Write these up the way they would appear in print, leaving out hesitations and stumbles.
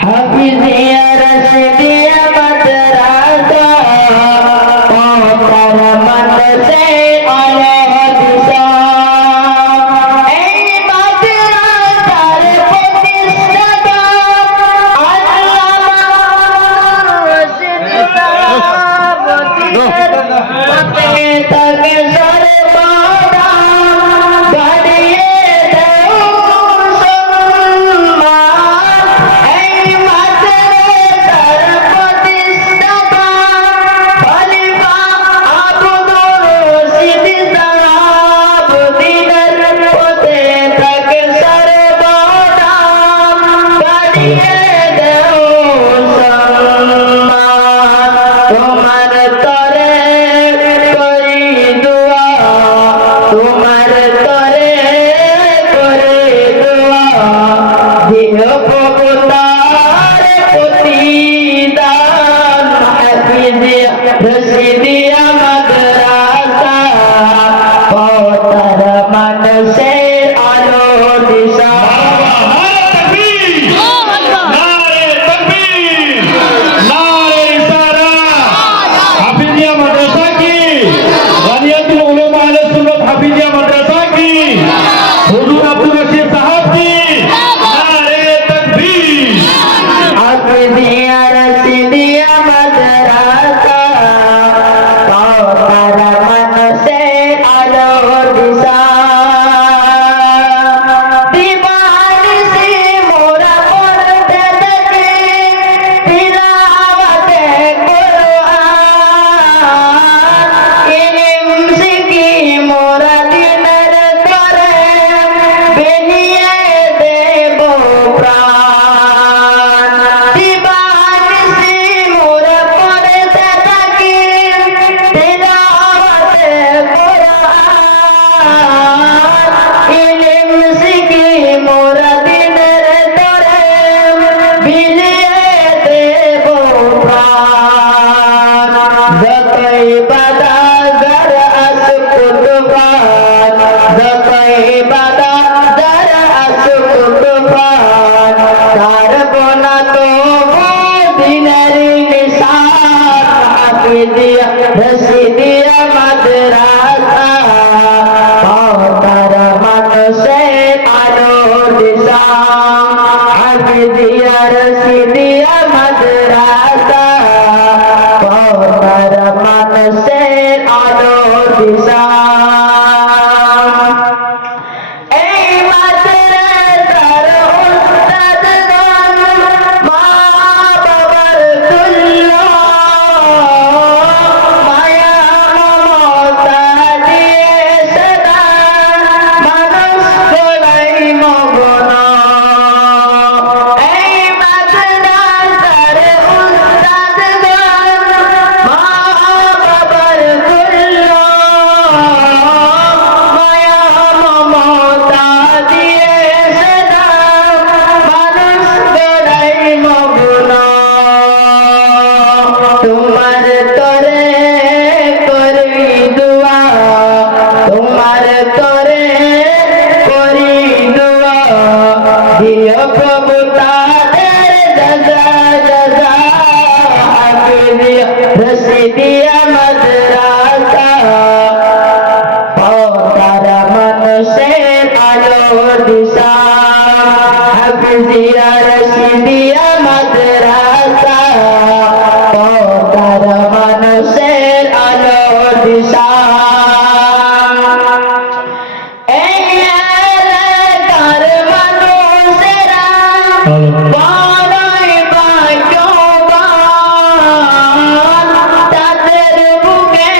হাফিজিয়া রশিদিয়া মাদ্রাসা পৌঁছার মানসে আলো দিশা এই মাদ্রাসার প্রতিষ্ঠাতা আল্লামা রশিদ সাহাবতীর পথে থাকে সর্বদা বাড়িয়ে দেও रशीदिया मदरसा पौतर मन से आलो दिशा नारे तकबीर नारे इशारा हाफिजिया मदरसा की गनियतुल उलमा अहले सुन्नत हाफिजिया मदरसा की हुजूर अब्दुल रशीद साहब की नारे तकबीर हाफिजिया रशीदिया मदरसा पौतर मन से आलो दिशा दीवान से मोरा पढ़ते देखे तिलावते कुरान इल्म सीखी मोरा दिनर करे बेनिए देबो प्राण दीवान से मोरा पढ़ते देखे तिलावते कुरान इल्म सीखी मोरा दिनर करे बिलिए देबो प्राण जतई बादा दर अस कुतुबान जतई बादा दर अस कुतुबान तार बोना तो वो दिनर निशान हाफिजिया रशीदिया मदरसा पौतर मन से आलो दिशा हाफिजिया रशीदिया मदरसा पौतर मन से आलो दिशा এই মাদ্রাসার উস্তাদগণ মা বাবার তুল্য মায়া মমতা দিয়ে সদা মানুষ করাই মগ্ন এই মাদ্রাসার উস্তাদগণ মা বাবার তুল্য মায়া মমতা দিয়ে সদা মানুষ করাই মগ্ন তোমার তরে করি দুয়া তোমার তরে করি দুয়া দিও প্রভু তাদের জজা জজা হাফিজিয়া রশিদিয়া মদরসা পৌतर मन से आलो दिशा हाफिजिया रशीदिया मदरसा पौतर मन से आलो दिशा এই এলাকার মানুষেরা বড়ই ভাগ্যবান তাদের বুকে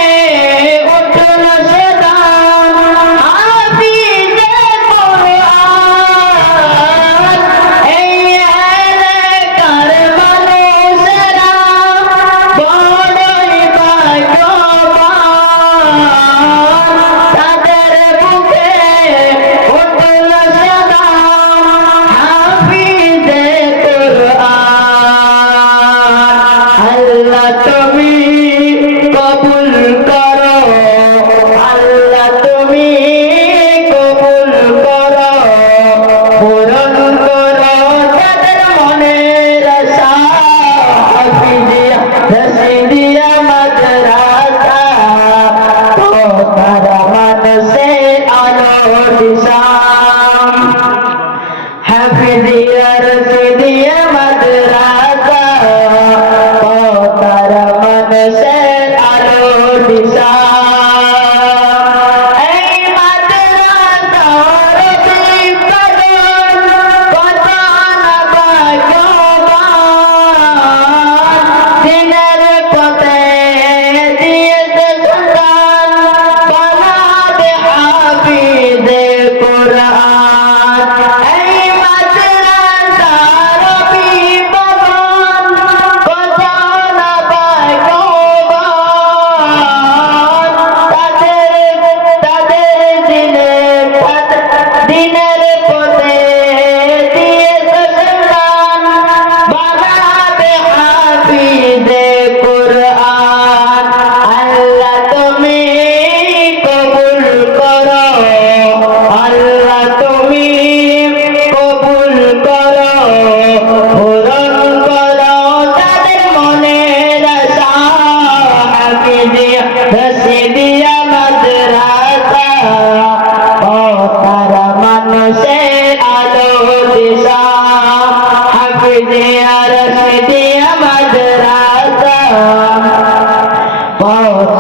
আর সিদিয়া মাদ্রাসা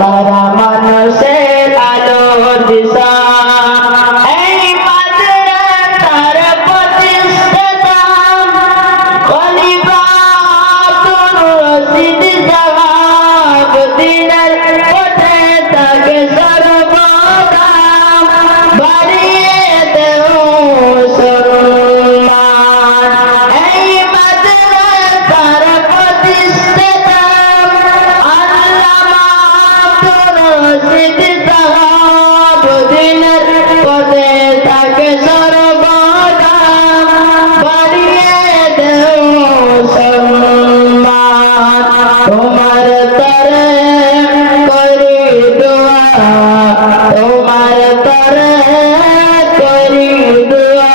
তারা মানুষের আলো দিশা এই মাদ্রাসার প্রতিষ্ঠাতা খলিফা আব্দুর রশিদ সাহেব দিনের পথে তাকে সর্বদা বাড়িয়ে দেও সম্মান এই মাদ্রাসার প্রতিষ্ঠাতা আল্লামা আব্দুর রশিদ সাহেব দিনের পথে তাকে সর্বদা বাড়িয়ে দেও সম্মান তোমার তরে করি দোয়া তোমার তরে করি দোয়া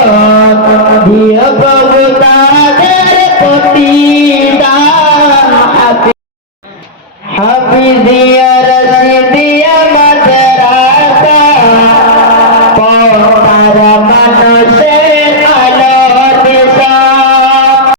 দিও প্রভু তাদের প্রতিদান হাফিজিয়া